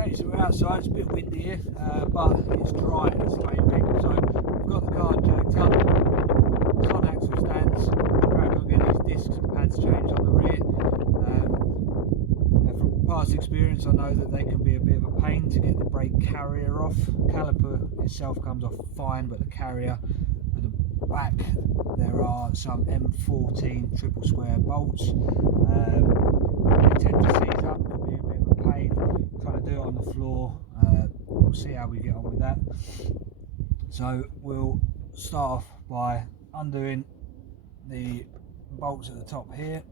Okay, so we're outside, it's a bit windy here, but it's dry, that's the main thing. So we've got the car jacked up, it's on axle stands, crack on getting these discs and pads changed on the rear. Now from past experience I know that they can be a bit of a pain to get the brake carrier off. Caliper itself comes off fine, but the carrier at the back there are some M14 triple square bolts. They tend to seize up, can be a bit of a pain. Trying to do it on the floor, we'll see how we get on with that. So we'll start off by undoing the bolts at the top here,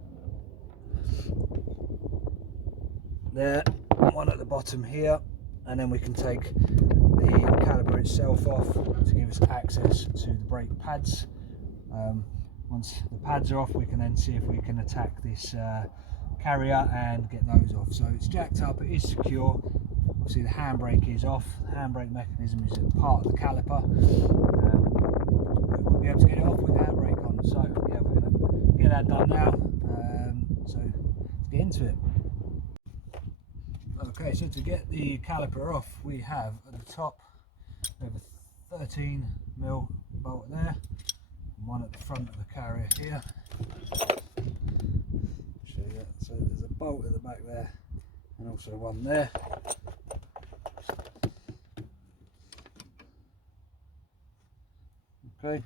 there, one at the bottom here, and then we can take the caliper itself off to give us access to the brake pads. Once the pads are off, we can then see if we can attack this carrier and get those off. So it's jacked up, it is secure. Obviously the handbrake is off, the handbrake mechanism is a part of the caliper. We wouldn't be able to get it off with the handbrake on, so yeah, we're going to get that done now. So let's get into it. Okay, so to get the caliper off, we have at the top, we have a 13mm bolt there, and one at the front of the carrier here. Show you that. So there's a bolt at the back there, and also one there. Okay,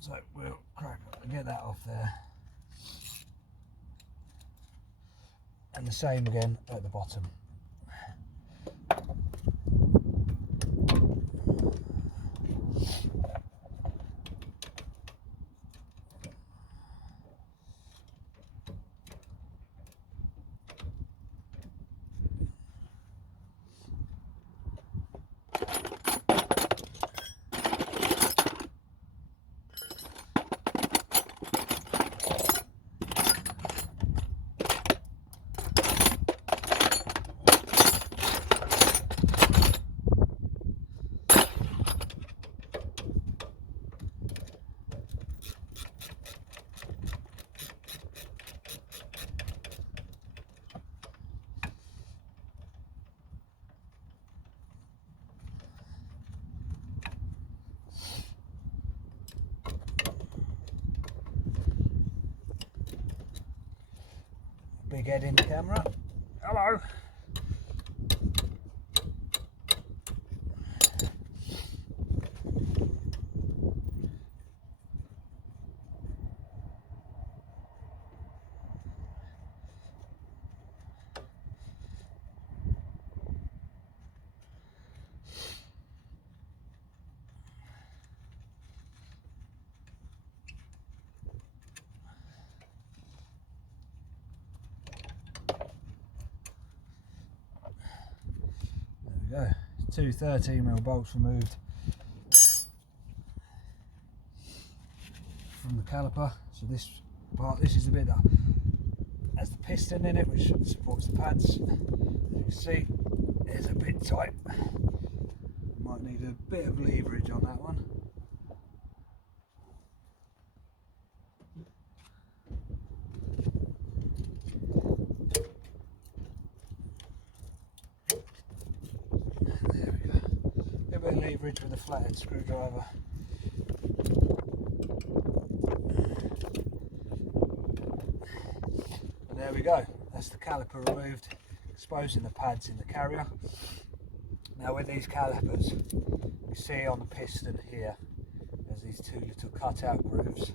so we'll crack up and get that off there, and the same again at the bottom. Big head in the camera. Hello. There we go, two 13mm bolts removed from the caliper. So this part, this is the bit that has the piston in it, which supports the pads. As you can see, it's a bit tight. Might need a bit of leverage on that one. Leverage with a flathead screwdriver. And there we go, that's the caliper removed, exposing the pads in the carrier. Now with these calipers, you see on the piston here, there's these two little cutout grooves.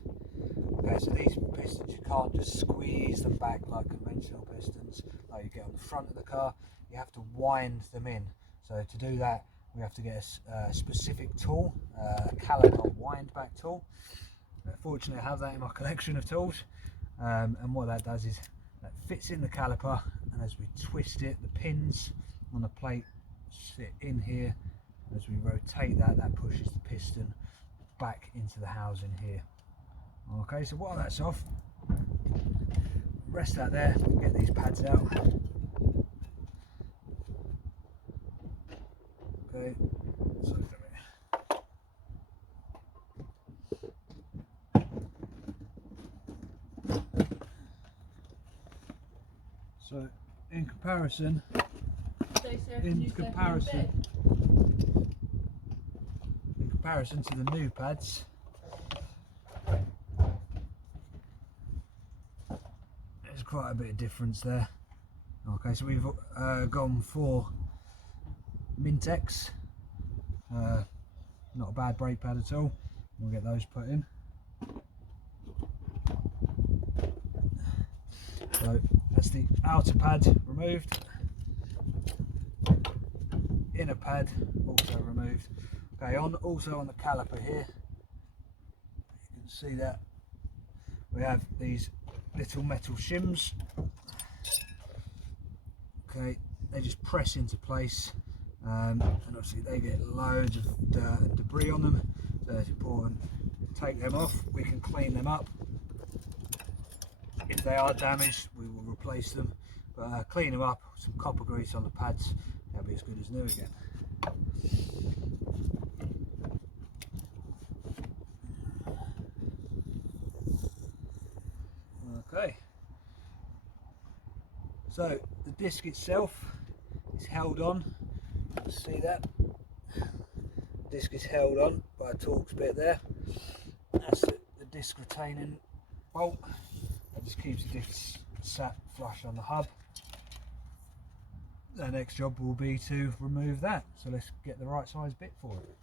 Okay, so these pistons, you can't just squeeze them back like conventional pistons, like you get on the front of the car. You have to wind them in. So to do that, we have to get a specific tool, a caliper wind back tool. Fortunately I have that in my collection of tools, and what that does is that fits in the caliper, and as we twist it, the pins on the plate sit in here. As we rotate that, that pushes the piston back into the housing here. Okay, so while that's off, rest that there, we can get these pads out. Okay, so in comparison, to the new pads, there's quite a bit of difference there. Okay, so we've gone for MTECs, not a bad brake pad at all. We'll get those put in. So that's the outer pad removed, inner pad also removed. Okay, also on the caliper here, you can see that we have these little metal shims. Okay, they just press into place, and obviously they get loads of dirt and debris on them, so it's important to take them off. We can clean them up. If they are damaged, we will replace them, but clean them up, some copper grease on the pads, they'll be as good as new again. Okay, so the disc itself is held on, you can see that, the disc is held on by a Torx bit there. That's the disc retaining bolt. That just keeps the disc sat flush on the hub. The next job will be to remove that, so let's get the right size bit for it.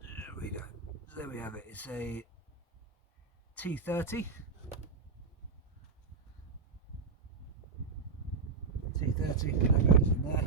There we go. There we have it. It's a T30. That goes in there.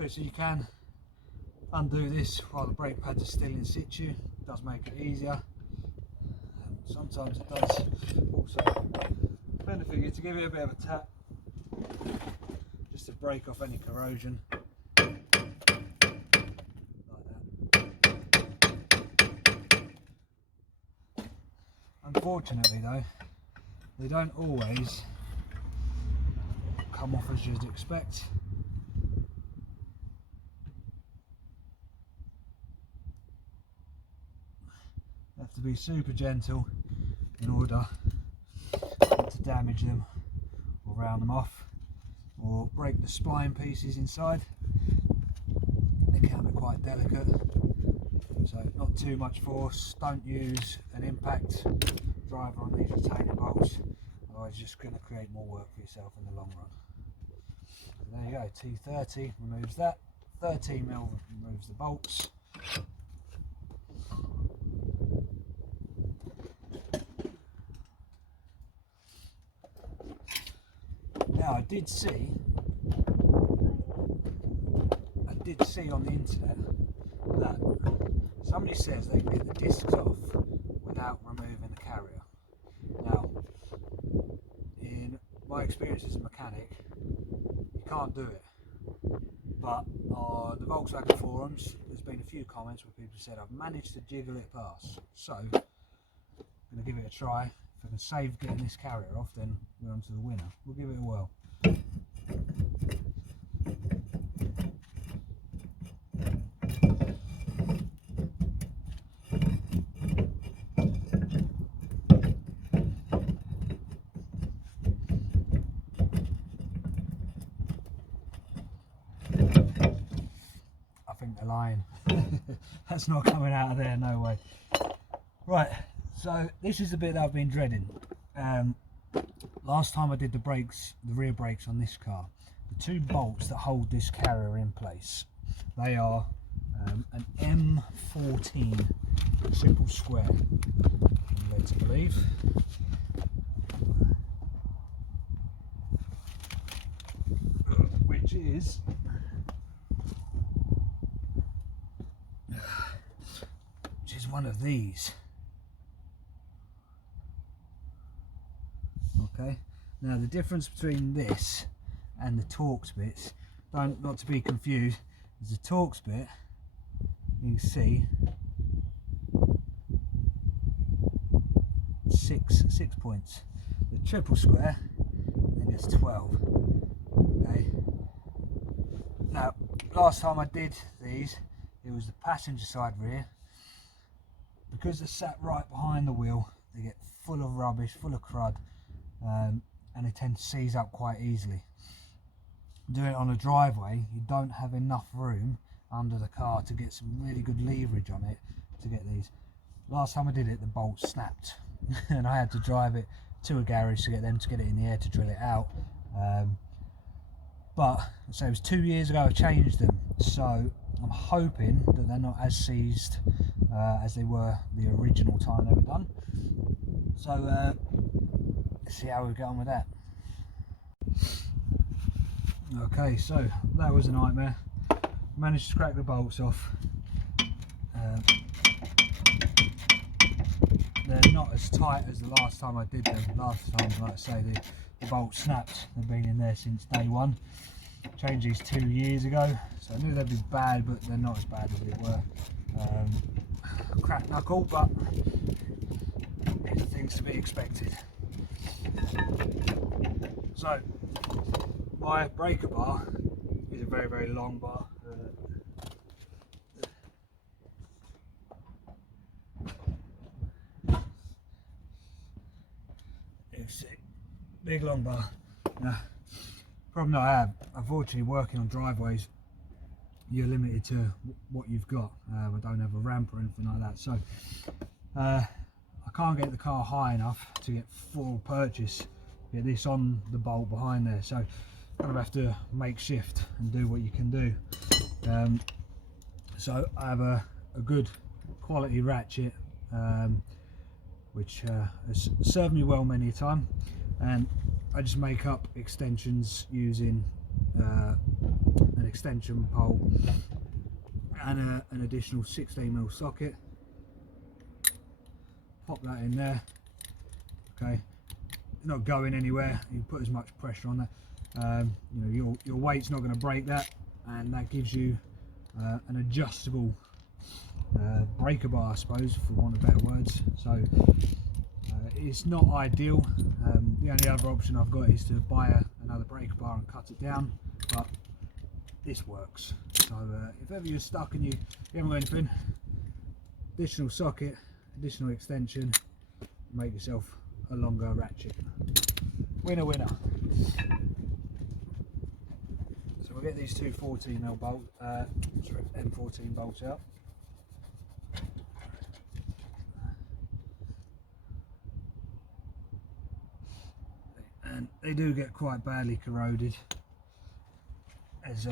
Okay, so you can undo this while the brake pads are still in situ. It does make it easier. Sometimes it does also benefit you to give it a bit of a tap, just to break off any corrosion. Unfortunately though, they don't always come off as you'd expect. You have to be super gentle in order not to damage them or round them off or break the spline pieces inside. They can be quite delicate, so not too much force. Don't use an impact driver on these retaining bolts, otherwise you're just going to create more work for yourself in the long run. So there you go, T30 removes that, 13mm removes the bolts. Now I did see on the internet that somebody says they can get the discs off without removing the carrier. Now, in my experience as a mechanic, you can't do it. But on the Volkswagen forums, there's been a few comments where people said I've managed to jiggle it past. So, I'm going to give it a try. If I can save getting this carrier off, then we're on to the winner. We'll give it a whirl. That's not coming out of there, no way. Right, so this is the bit that I've been dreading. Last time I did the brakes, the rear brakes on this car, the two bolts that hold this carrier in place, they are an M14 triple square, I'm led to believe. Which is one of these. Okay, now the difference between this and the Torx bits, not to be confused, is the Torx bit, you can see 6 points. The triple square, then it's 12. Okay. Now, last time I did these, it was the passenger side rear. Because they're sat right behind the wheel, they get full of rubbish, full of crud, and they tend to seize up quite easily. Doing it on a driveway, you don't have enough room under the car to get some really good leverage on it to get these. Last time I did it, the bolt snapped and I had to drive it to a garage to get them to get it in the air to drill it out. But so it was 2 years ago I changed them, so I'm hoping that they're not as seized as they were the original time they were done. So let's see how we get on with that. Okay, so that was a nightmare. Managed to crack the bolts off. They're not as tight as the last time I did them. Last time, like I say, the bolt snapped. They've been in there since day one. Changed these 2 years ago, so I knew they'd be bad, but they're not as bad as they were. Cracked knuckle, but these are things to be expected. So my breaker bar is a very, very long bar. You see, big long bar. Now, problem that I have, unfortunately, working on driveways, you're limited to what you've got. We don't have a ramp or anything like that, so I can't get the car high enough to get full purchase, get this on the bolt behind there, so kind of have to make shift and do what you can do. So I have a good quality ratchet, which has served me well many a time, and I just make up extensions using an extension pole and an additional 16mm socket. Pop that in there. Okay, it's not going anywhere. You put as much pressure on that. You know, your weight's not going to break that, and that gives you an adjustable breaker bar, I suppose, for want of better words. So it's not ideal. The only other option I've got is to buy another breaker bar and cut it down, but this works. So if ever you're stuck and you haven't got anything, additional socket, additional extension, make yourself a longer ratchet. Winner, winner. So we'll get these two 14mm bolts, M14 bolts out. And they do get quite badly corroded, as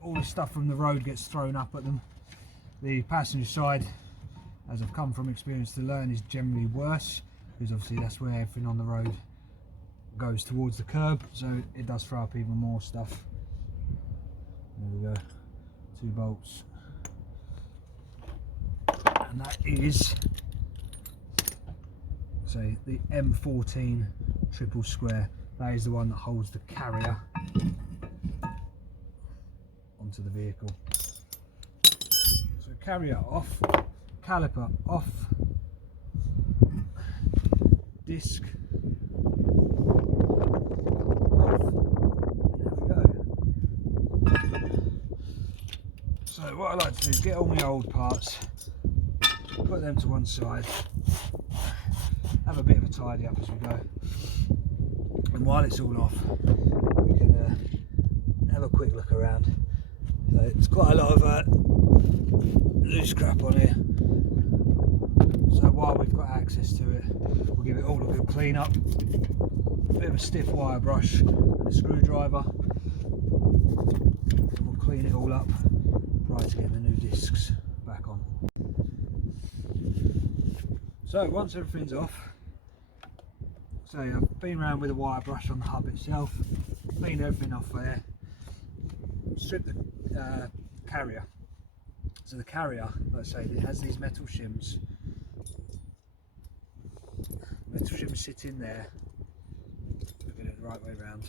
all the stuff from the road gets thrown up at them. The passenger side, as I've come from experience to learn, is generally worse, because obviously that's where everything on the road goes towards the curb, so it does throw up even more stuff. There we go, 2 bolts, and that is, say, the M14 triple square. That is the one that holds the carrier onto the vehicle. So carrier off, caliper off, disc off, and there we go. So what I like to do is get all my old parts, put them to one side, have a bit of a tidy up as we go, and while it's all off we can have a quick look around, So it's quite a lot of loose crap on here. So while we've got access to it, we'll give it all a good clean up. A bit of a stiff wire brush and a screwdriver. And we'll clean it all up prior to getting the new discs back on. So once everything's off, so I've been around with a wire brush on the hub itself, cleaned everything off there, stripped the carrier. So the carrier, like I say, it has these metal shims. Metal shims sit in there. Look at it the right way around.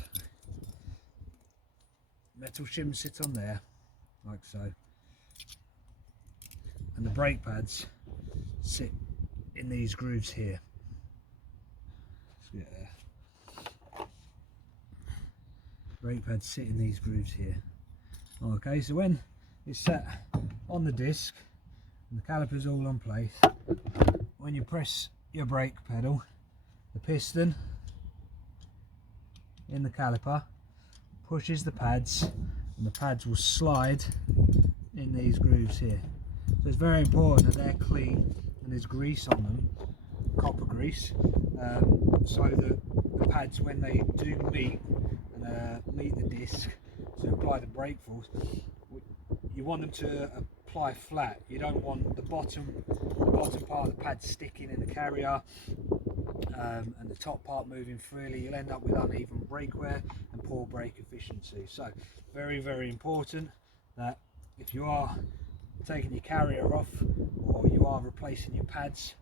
Metal shims sit on there, like so. And the brake pads sit in these grooves here. Let's get there. Brake pads sit in these grooves here. Okay, so when it's set on the disc and the caliper's all on place, when you press your brake pedal, the piston in the caliper pushes the pads and the pads will slide in these grooves here. So it's very important that they're clean and there's grease on them, copper grease, so that the pads, when they do meet the disc to apply the brake force, you want them to apply flat. You don't want the bottom part of the pad sticking in the carrier and the top part moving freely. You'll end up with uneven brake wear and poor brake efficiency. So very, very important that if you are taking your carrier off or you are replacing your pads,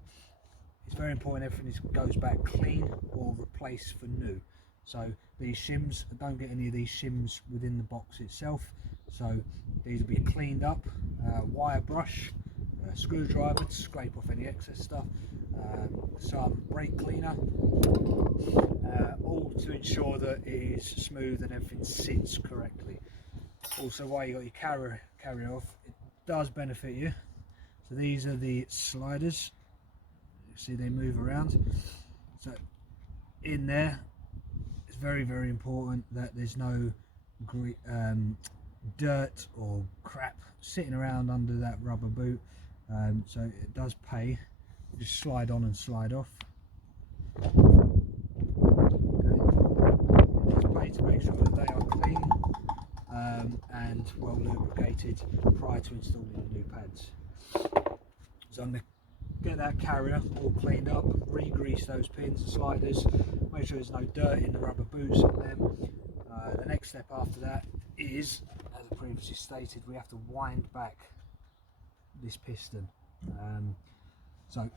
it's very important everything goes back clean or replaced for new. So these shims, don't get any of these shims within the box itself, so these will be cleaned up, wire brush, screwdriver to scrape off any excess stuff, some brake cleaner, all to ensure that it is smooth and everything sits correctly. Also, while you got your carrier off, it does benefit you. So these are the sliders, you see they move around. So in there, it's very, very important that there's no dirt or crap sitting around under that rubber boot. So it does pay. Just slide on and slide off. Okay. It does pay to make sure that they are clean and well lubricated prior to installing the new pads. So I'm going to get that carrier all cleaned up, re-grease those pins and sliders, make sure there's no dirt in the rubber boots on them. The next step after that is, as I previously stated, we have to wind back this piston. So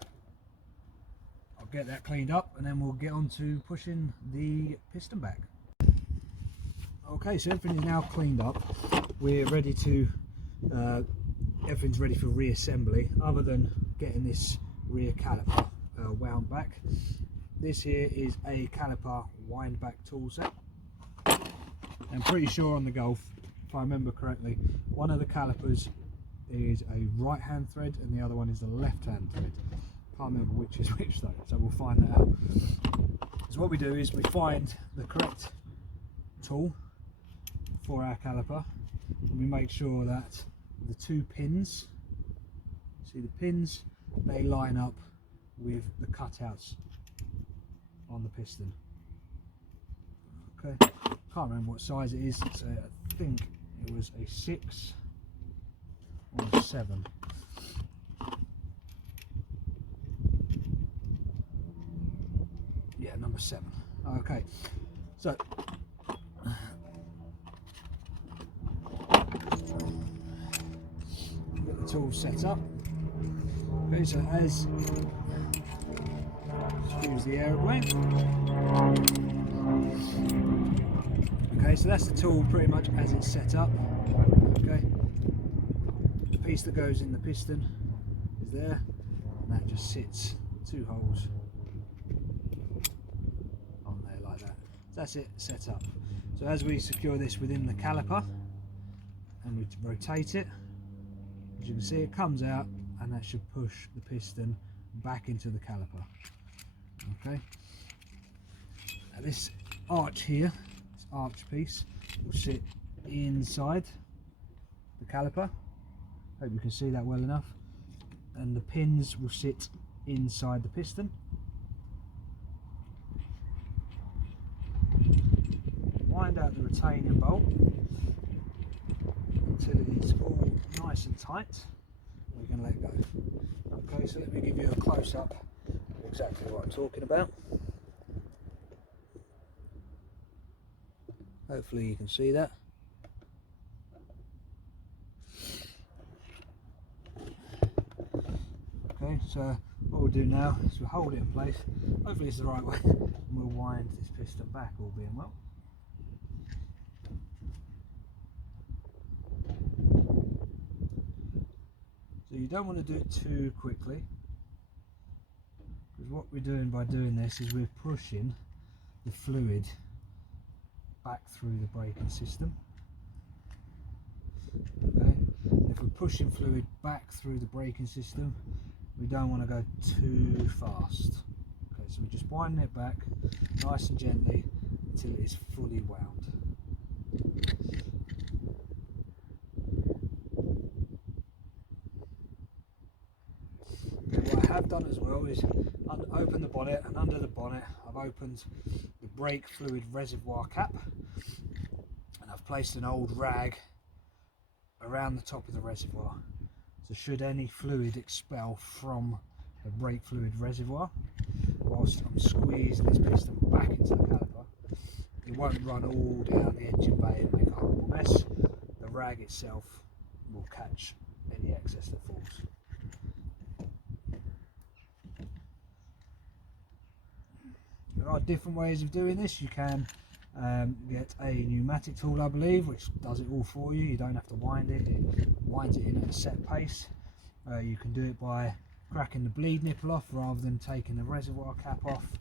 I'll get that cleaned up and then we'll get on to pushing the piston back. Okay, so everything is now cleaned up. We're ready to, everything's ready for reassembly, other than getting this rear caliper wound back. This here is a caliper wind back tool set. I'm pretty sure on the Golf, if I remember correctly, one of the calipers is a right hand thread and the other one is the left hand thread. Can't remember which is which though, so we'll find that out. So what we do is we find the correct tool for our caliper and we make sure that the two pins, see the pins, they line up with the cutouts on the piston. Okay, can't remember what size it is, so I think it was a 6 or a 7. Yeah, number 7. Okay, so get the tool set up. Okay, so as excuse the aeroplane. Okay, so that's the tool pretty much as it's set up. Okay, the piece that goes in the piston is there, and that just sits 2 holes on there like that. So that's it set up. So as we secure this within the caliper and we rotate it, as you can see, it comes out and that should push the piston back into the caliper. Okay, now this arch here, this arch piece, will sit inside the caliper. Hope you can see that well enough. And the pins will sit inside the piston. Wind out the retaining bolt until it is all nice and tight. We can let go. Okay, so let me give you a close-up of exactly what I'm talking about. Hopefully you can see that. Okay, so what we'll do now is we'll hold it in place. Hopefully it's the right way, and we'll wind this piston back, all being well. So you don't want to do it too quickly, because what we're doing by doing this is we're pushing the fluid back through the braking system. Okay, if we're pushing fluid back through the braking system, we don't want to go too fast. Okay, so we're just winding it back nice and gently until it is fully wound. Okay, what I have done as well is open the bonnet, and under the bonnet I've opened the brake fluid reservoir cap, and I've placed an old rag around the top of the reservoir. So should any fluid expel from the brake fluid reservoir whilst I'm squeezing this piston back into the caliper, it won't run all down the engine bay and make a horrible mess. The rag itself will catch any excess that falls. There are different ways of doing this. You can get a pneumatic tool, I believe, which does it all for you. You don't have to wind it, it winds it in at a set pace. You can do it by cracking the bleed nipple off rather than taking the reservoir cap off.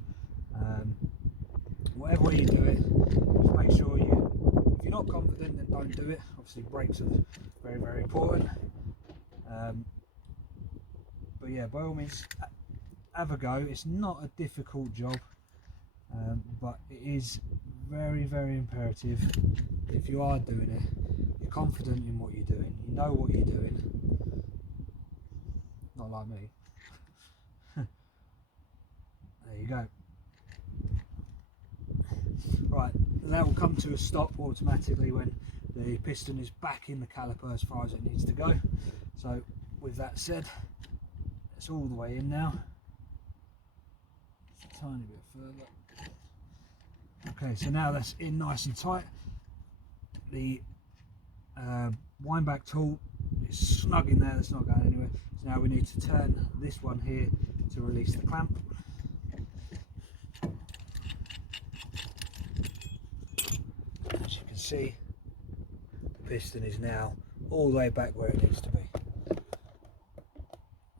Whatever way you do it, just make sure if you're not confident, then don't do it. Obviously brakes are very, very important. But yeah, by all means have a go. It's not a difficult job, but it is very, very imperative, if you are doing it, you're confident in what you're doing, you know what you're doing. Not like me. There you go. Right, that will come to a stop automatically when the piston is back in the caliper as far as it needs to go. So with that said, it's all the way in now. Just a tiny bit further. Okay, so now that's in nice and tight. The wind back tool is snug in there, that's not going anywhere. So now we need to turn this one here to release the clamp. As you can see, the piston is now all the way back where it needs to be.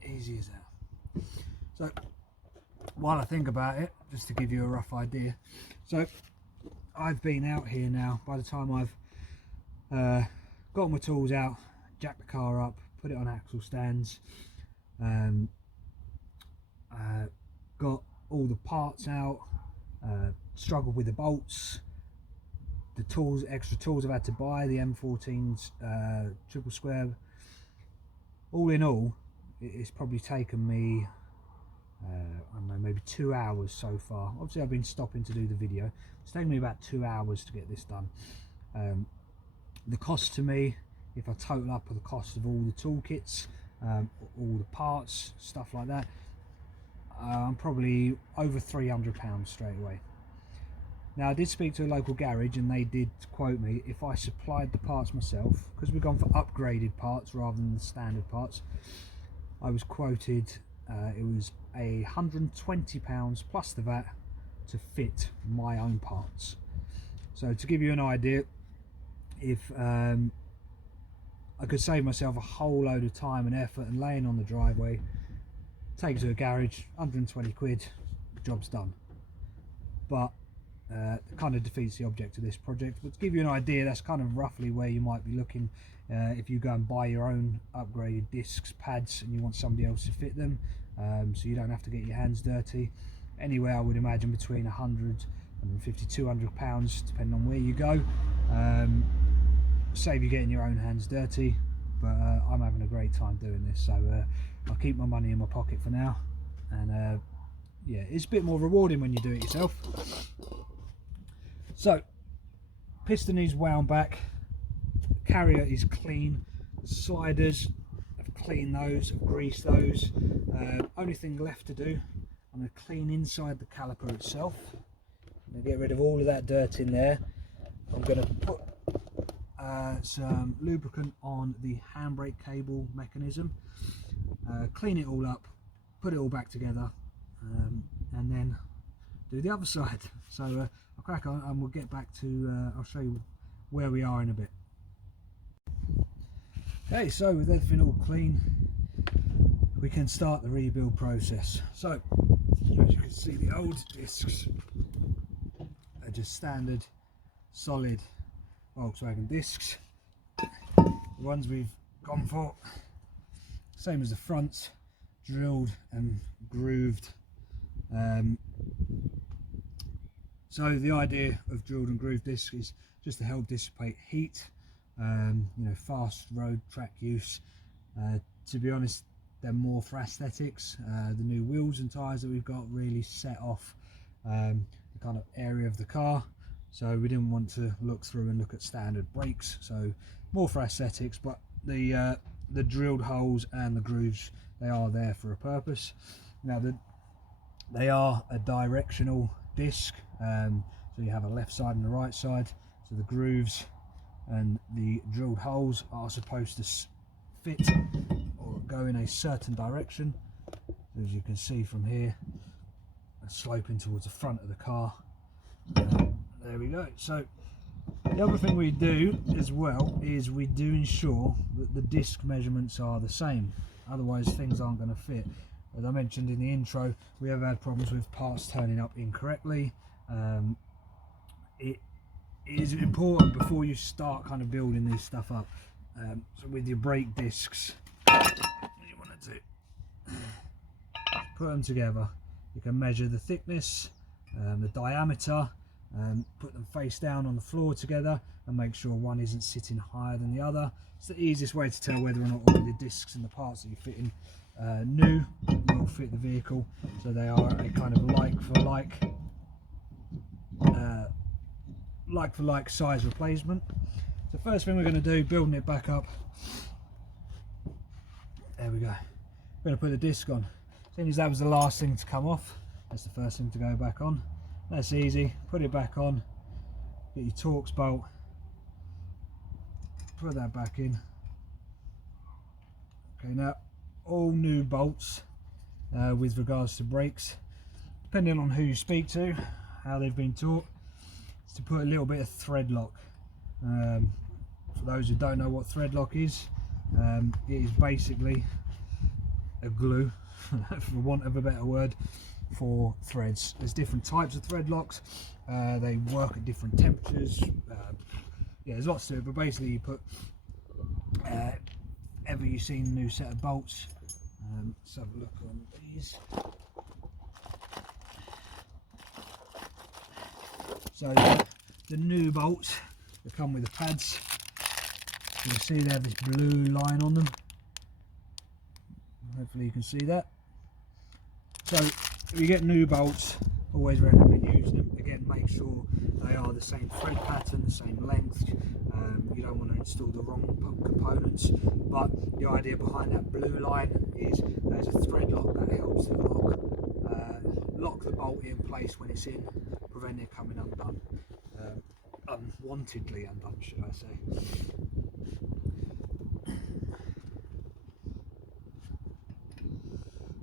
Easy as that. So while I think about it, just to give you a rough idea, so I've been out here now. By the time I've got my tools out, jacked the car up, put it on axle stands, got all the parts out, struggled with the bolts, the tools, extra tools I've had to buy, the M14's triple square. All in all, it's probably taken me I don't know, maybe 2 hours so far. Obviously I've been stopping to do the video. It's taken me about 2 hours to get this done. The cost to me, if I total up the cost of all the toolkits, all the parts, stuff like that, I'm probably over £300 straight away. Now I did speak to a local garage and they did quote me, if I supplied the parts myself, because we've gone for upgraded parts rather than the standard parts, I was quoted it was £120 plus the VAT to fit my own parts. So to give you an idea, if I could save myself a whole load of time and effort and laying on the driveway, take it to a garage, 120 quid, job's done. But it kind of defeats the object of this project. But to give you an idea, that's kind of roughly where you might be looking if you go and buy your own upgraded discs, pads, and you want somebody else to fit them, so you don't have to get your hands dirty. Anywhere, I would imagine between 100 and 50, 200 pounds, depending on where you go. Save you getting your own hands dirty. but I'm having a great time doing this, so I'll keep my money in my pocket for now. And yeah, it's a bit more rewarding when you do it yourself. So piston is wound back, carrier is clean, sliders, I've cleaned those, I've greased those. Only thing left to do, I'm going to clean inside the caliper itself. I'm going to get rid of all of that dirt in there. I'm going to put some lubricant on the handbrake cable mechanism, clean it all up, put it all back together, and then do the other side. So I'll crack on and we'll get back to, I'll show you where we are in a bit. Okay, so with everything all clean, we can start the rebuild process. So as you can see, the old discs are just standard solid Volkswagen discs. The ones we've gone for, same as the fronts, drilled and grooved. So the idea of drilled and grooved discs is just to help dissipate heat, you know, fast road track use. To be honest, they're more for aesthetics. The new wheels and tyres that we've got really set off the kind of area of the car, so we didn't want to look through and look at standard brakes, so more for aesthetics. But the drilled holes and the grooves, they are there for a purpose. Now they are a directional disc, so you have a left side and a right side, so the grooves and the drilled holes are supposed to fit or go in a certain direction. As you can see from here, sloping towards the front of the car. There we go. So the other thing we do as well is we do ensure that the disc measurements are the same, otherwise things aren't going to fit. As I mentioned in the intro, we have had problems with parts turning up incorrectly. It is important before you start kind of building this stuff up. So with your brake discs, you want to do, put them together. You can measure the thickness, the diameter, put them face down on the floor together and make sure one isn't sitting higher than the other. It's the easiest way to tell whether or not all the discs and the parts that you're fitting new will fit the vehicle, so they are a kind of like for like size replacement. So first thing we're going to do, building it back up, there we go, we're going to put the disc on. Seeing as that was the last thing to come off, that's the first thing to go back on. That's easy. Put it back on, get your Torx bolt, put that back in. Okay, now all new bolts with regards to brakes, depending on who you speak to, how they've been taught, is to put a little bit of thread lock. For those who don't know what thread lock is, it is basically a glue, for want of a better word, for threads. There's different types of thread locks, they work at different temperatures, yeah, there's lots to it, but basically you put, ever you've seen a new set of bolts, let's have a look on these. So the new bolts that come with the pads, you can see they have this blue line on them. Hopefully you can see that. So if you get new bolts, always recommend using them. Again, make sure they are the same thread pattern, the same length. You don't want to install the wrong components, but the idea behind that blue line is there's a thread lock that helps to lock the bolt in place when it's in, prevent it coming undone, unwantedly undone, should I say.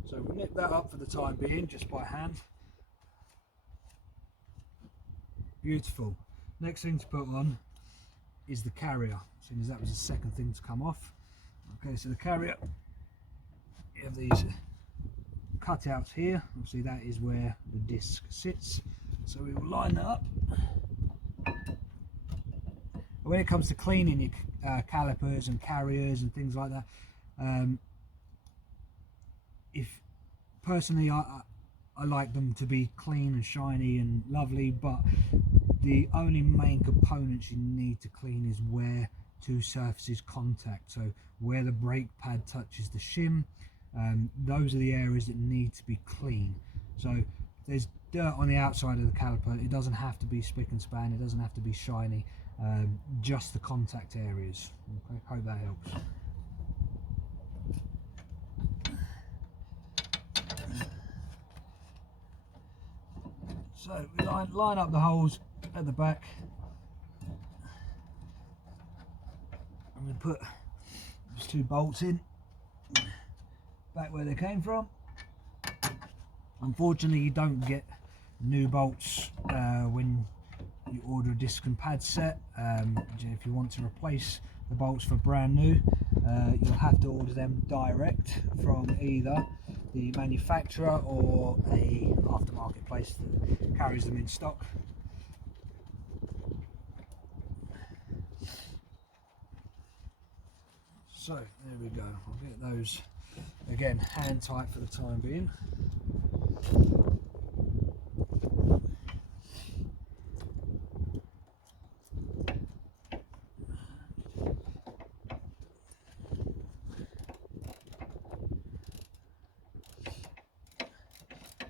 So we'll nip that up for the time being, just by hand. Beautiful. Next thing to put on is the carrier, seeing as that was the second thing to come off. Okay, so the carrier, you have these cutouts here. Obviously that is where the disc sits, so we will line that up. When it comes to cleaning your calipers and carriers and things like that, if personally I like them to be clean and shiny and lovely, but the only main components you need to clean is where two surfaces contact. So where the brake pad touches the shim, those are the areas that need to be clean. So if there's dirt on the outside of the caliper, it doesn't have to be spick and span, it doesn't have to be shiny, just the contact areas. Okay, hope that helps. So we line up the holes at the back. I'm going to put just 2 bolts in, back where they came from. Unfortunately, you don't get new bolts when you order a disc and pad set. If you want to replace the bolts for brand new, you'll have to order them direct from either the manufacturer or a aftermarket place that carries them in stock. So there we go. I'll get those again hand tight for the time being.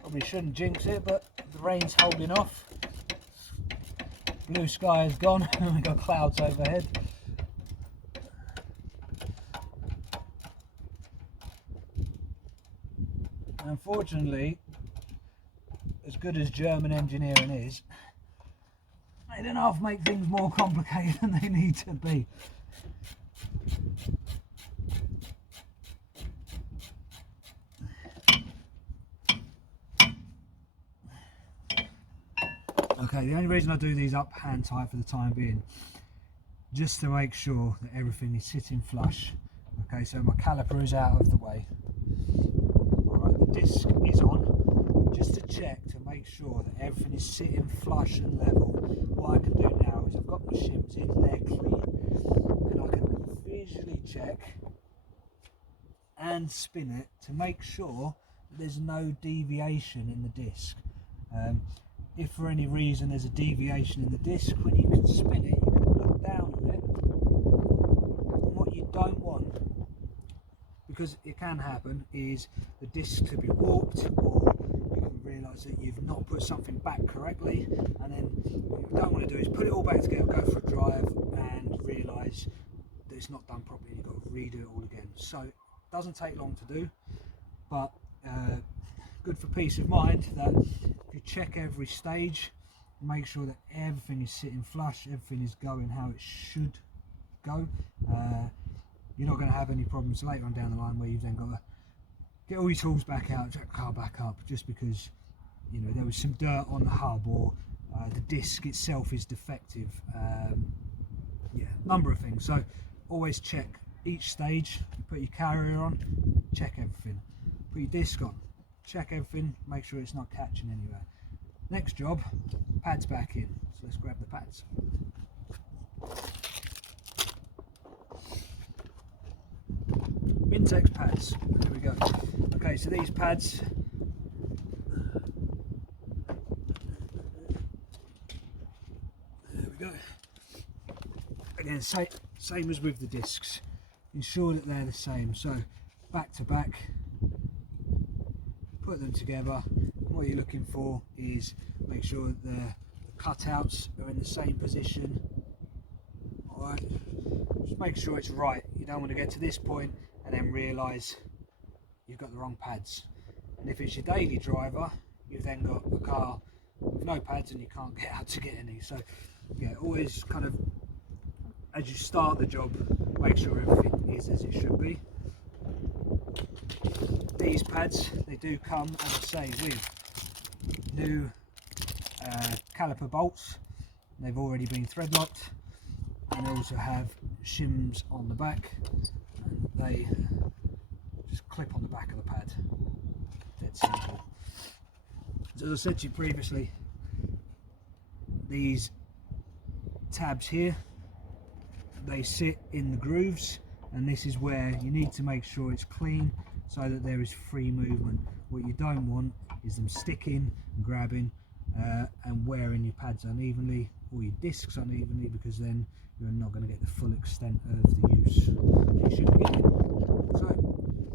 Probably shouldn't jinx it, but the rain's holding off. Blue sky is gone and we've got clouds overhead. Unfortunately, as good as German engineering is, they don't half make things more complicated than they need to be. Okay, the only reason I do these up hand tight for the time being, just to make sure that everything is sitting flush. Okay, so my caliper is out of the way. Alright, the disc is on, just to check to make sure that everything is sitting flush and level. What I can do now is I've got my shims in, they're clean, and I can visually check and spin it to make sure that there's no deviation in the disc. If for any reason there's a deviation in the disc, when you can spin it, you can look down on it. And what you don't want, because it can happen, is the disc to be warped, or you can realise that you've not put something back correctly, and then what you don't want to do is put it all back together, go for a drive, and realise that it's not done properly. You've got to redo it all again. So it doesn't take long to do, but good for peace of mind that if you check every stage, make sure that everything is sitting flush, everything is going how it should go, you're not going to have any problems later on down the line where you've then got to get all your tools back out, jack the car back up, just because, you know, there was some dirt on the hub, or the disc itself is defective. Yeah, number of things. So always check each stage. You put your carrier on, check everything. Put your disc on, check everything, make sure it's not catching anywhere. Next job, pads back in. So let's grab the pads. MTEC pads, there we go. Okay, so these pads, there we go. Again, same as with the discs. Ensure that they're the same. So back to back, put them together. What you're looking for is make sure that the cutouts are in the same position. Alright, just make sure it's right. You don't want to get to this point and then realise you've got the wrong pads. And if it's your daily driver, you've then got a car with no pads and you can't get out to get any. So yeah, always kind of, as you start the job, make sure everything is as it should be. These pads, they do come, as I say, with new caliper bolts. They've already been thread locked, and they also have shims on the back, and they just clip on the back of the pad. Dead simple. So as I said to you previously, these tabs here, they sit in the grooves, and this is where you need to make sure it's clean so that there is free movement. What you don't want is them sticking and grabbing and wearing your pads unevenly or your discs unevenly, because then you're not going to get the full extent of the use you should be getting. So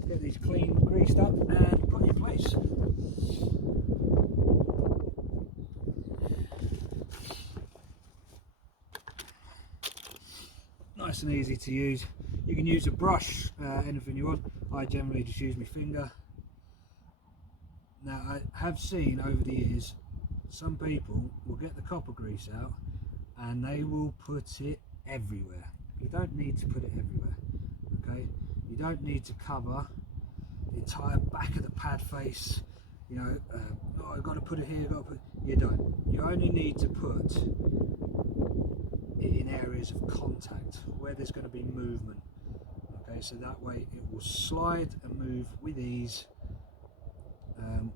get these clean, greased up and put in place. Nice and easy to use. You can use a brush, anything you want. I generally just use my finger. Now I have seen over the years some people will get the copper grease out and they will put it everywhere. You don't need to put it everywhere, okay? You don't need to cover the entire back of the pad face, you know, oh, I've got to put it here, I've got to put it. You don't. You only need to put it in areas of contact where there's going to be movement, okay? So that way it will slide and move with ease,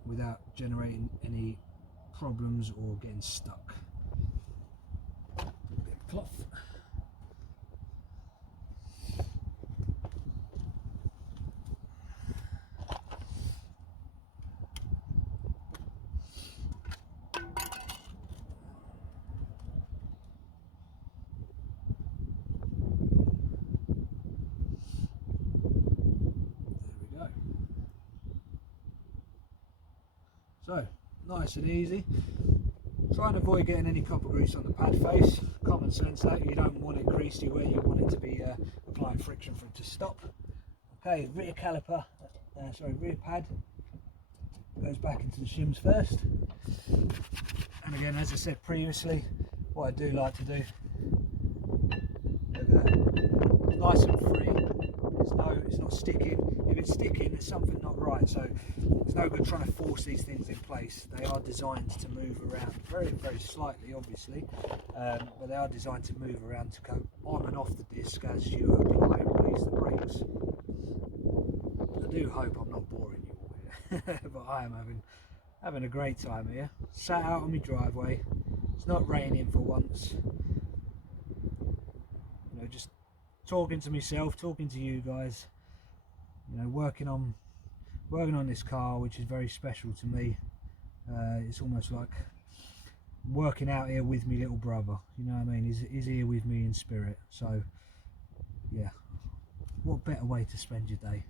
without generating any problems or getting stuck. A bit of cloth. So, nice and easy. Try and avoid getting any copper grease on the pad face. Common sense that, you don't want it greasy where you want it to be applying friction for it to stop. Okay, rear caliper, rear pad goes back into the shims first. And again, as I said previously, what I do like to do, look at that, it's nice and free. It's not sticking. If it's sticking, there's something not right. So there's no good trying to force these things in place. They are designed to move around very, very slightly, obviously, but they are designed to move around, to go on and off the disc as you apply and release the brakes. I do hope I'm not boring you all here, but I am having a great time here. Sat out on my driveway. It's not raining for once. You know, just talking to myself, talking to you guys. You know, working on this car, which is very special to me. It's almost like working out here with me little brother, you know what I mean? He's here with me in spirit. So yeah, what better way to spend your day?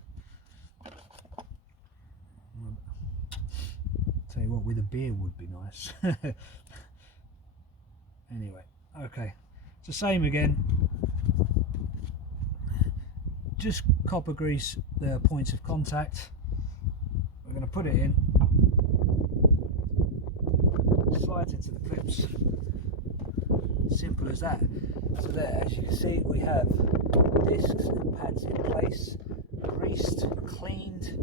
Tell you what, with a beer would be nice. Anyway, okay, it's the same again. Just copper grease the points of contact. We're going to put it in, slide into the clips, simple as that. So there, as you can see, we have discs and pads in place, greased, cleaned,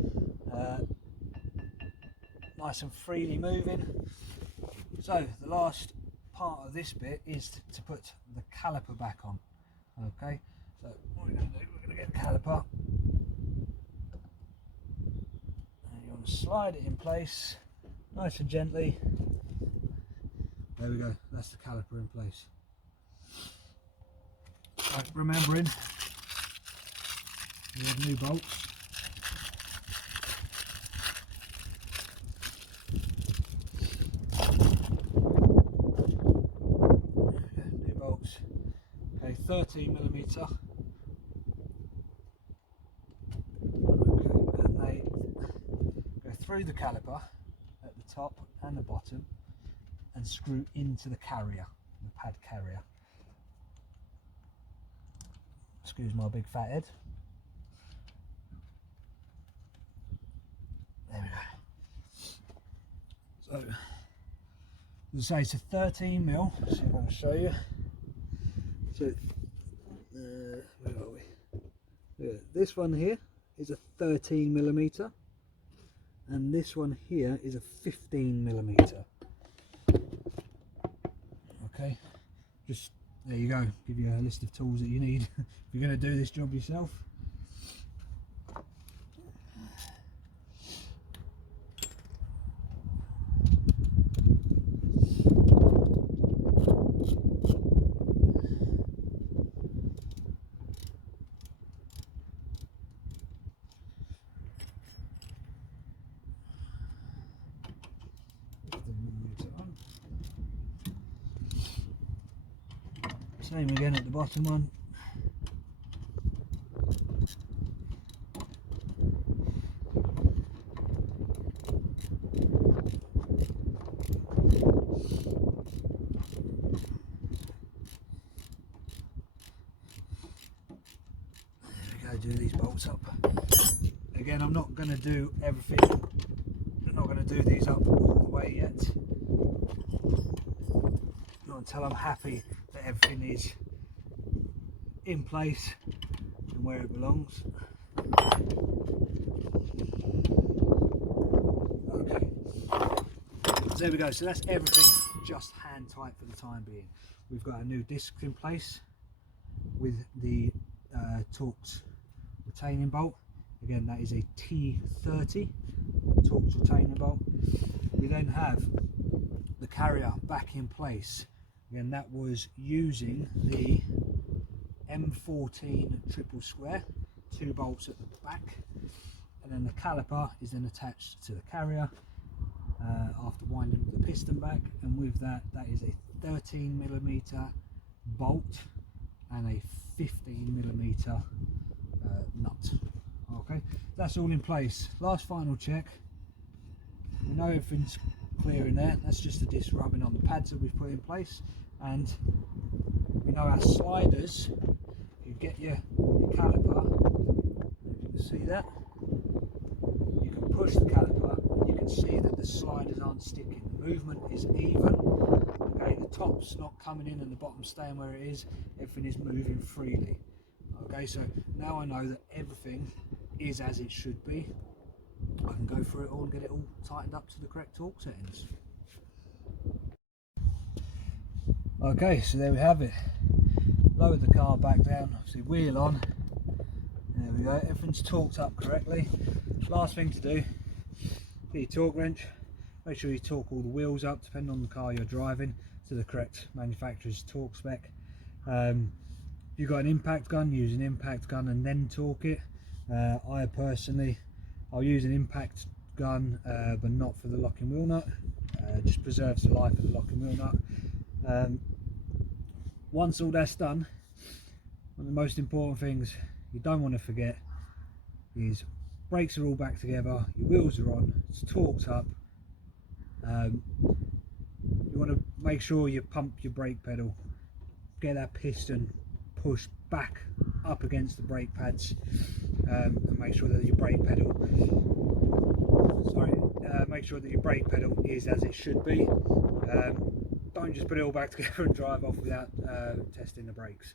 nice and freely moving. So the last part of this bit is to put the caliper back on. Okay, so what we're going to do, we're going to get the caliper and you want to slide it in place nice and gently. There we go, that's the caliper in place. So remembering we have new bolts. New bolts. Okay, 13mm. Okay, and they go through the caliper at the top and the bottom and screw into the carrier, the pad carrier. Excuse my big fat head. There we go. So, as I say, it's a 13mm. Let's see if I can show you. So, where are we? Yeah, this one here is a 13mm, and this one here is a 15mm. Okay, just there you go. Give you a list of tools that you need if you're going to do this job yourself. Same again at the bottom one. Do these bolts up again. I'm not going to do everything, I'm not going to do these up all the way yet, not until I'm happy that everything is in place and where it belongs. Okay, so there we go. So that's everything just hand tight for the time being. We've got a new disc in place with the Torx retaining bolt. Again, that is a T30 Torx retaining bolt. We then have the carrier back in place. Again, that was using the M14 triple square, 2 bolts at the back, and then the caliper is then attached to the carrier after winding the piston back, and with that, that is a 13mm bolt and a 15mm nut. Okay, that's all in place. Last final check. We know everything's clear in there. That's just the disc rubbing on the pads that we've put in place, and we know our sliders. You get your caliper. You can see that. You can push the caliper. You can see that the sliders aren't sticking. The movement is even. Okay, the top's not coming in and the bottom's staying where it is. Everything is moving freely. Okay, so now I know that everything is as it should be. I can go through it all and get it all tightened up to the correct torque settings. Okay, so there we have it. Lower the car back down, obviously wheel on. There we go, everything's torqued up correctly. Last thing to do, get your torque wrench. Make sure you torque all the wheels up, depending on the car you're driving, to the correct manufacturer's torque spec. If you've got an impact gun, use an impact gun and then torque it. I personally, I'll use an impact gun, but not for the locking wheel nut. Just preserves the life of the locking wheel nut. Once all that's done, one of the most important things you don't want to forget is brakes are all back together, your wheels are on, it's torqued up. You want to make sure you pump your brake pedal, get that piston pushed back up against the brake pads, and make sure that your brake pedal is as it should be. Don't just put it all back together and drive off without testing the brakes.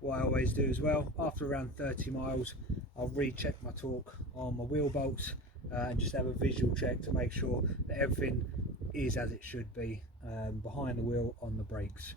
What I always do as well, after around 30 miles, I'll recheck my torque on my wheel bolts and just have a visual check to make sure that everything is as it should be behind the wheel on the brakes.